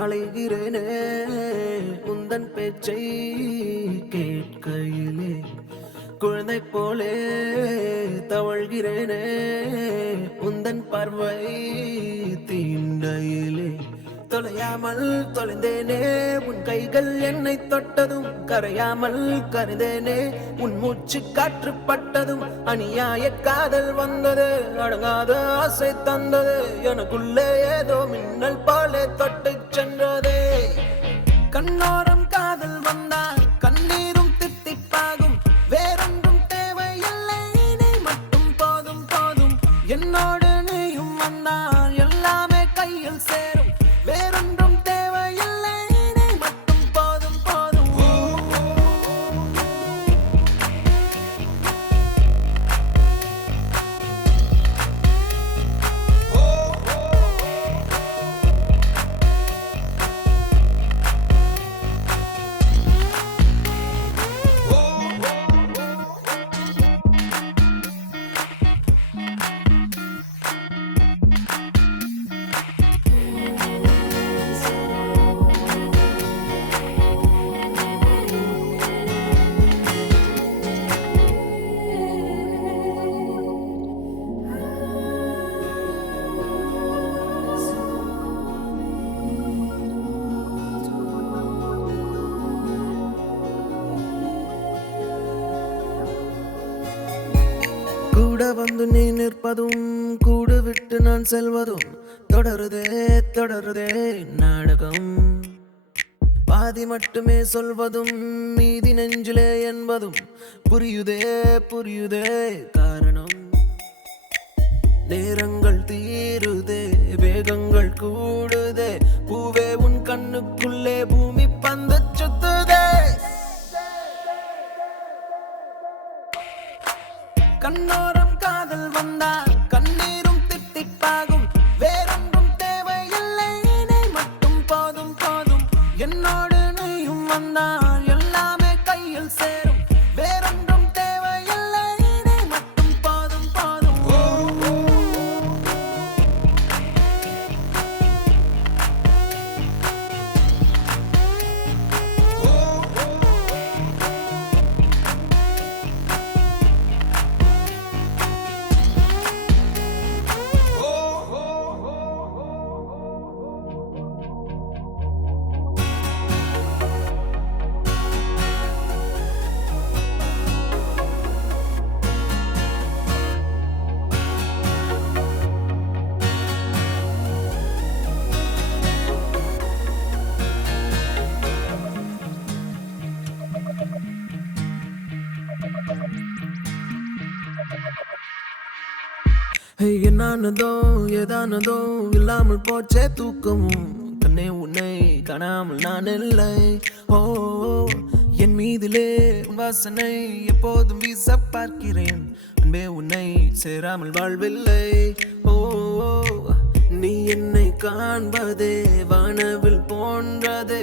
அலைகிறேனே உந்தன் பேச்சை கேட்கையிலே குழந்தை போலே தவழ்கிறேனே உந்தன் பார்வை தீண்டையிலே தொலையாமல் தொலைந்தேனே உன் கைகள் என்னை தொட்டதும் கரையாமல் கருந்தேனே உன் மூச்சு காற்று பட்டதும் அநியாய காதல் வந்தது அடங்காத ஆசை தந்தது எனக்குள்ளே ஏதோ மின்னல் போலே தொட்டு சென்றதே கண்ணோரம் காதல் வந்தால் கண்ணீரும் தித்திப்பாகும் வேறொன்றும் தேவையில்லை நீ மட்டும் போதும் போதும் என்னோடு நீயும் வந்தால் எல்லாமே கையில் சேரும் வேறொன்றும் தேவையில்லை நீ மட்டும் போதும் போதும் கூட வந்து நீ நிற்பதும் கூடு விட்டு நான் செல்வதும் தொடருதே தொடருதே நாடகம் பாதி மட்டுமே சொல்வதும் மீதி நெஞ்சிலே என்பதும் புரியுதே புரியுதே காரணம் நேரங்கள் தீருதே வேகங்கள் கூடுதே பூவே உன் கண்ணுக்குள்ளே பூமி பந்து சுத்துதே கண்ணோரம் காதல் வந்தால் கண்ணீரும் தித்திப்பாகும் வேறொன்றும் தேவையில்லை நீ மட்டும் போதும் போதும் என்னோடு நீயும் வந்தால் எல்லாமே கையில் சேரும் வேறொன்றும் தேவையில்லை நீ மட்டும் போதும் போதும் என்னானதோ ஏதானதோ இல்லாமல் போச்சே தூக்கமும் கண்ணே உன்னை காணாமல் நான் இல்லை ஓ என் மீதிலே உன் வாசனை எப்போதும் வீச பார்க்கிறேன் அன்பே உன்னை சேராமல் வாழ்வில்லை ஓ நீ என்னை காண்பதே வானவில் போன்றதே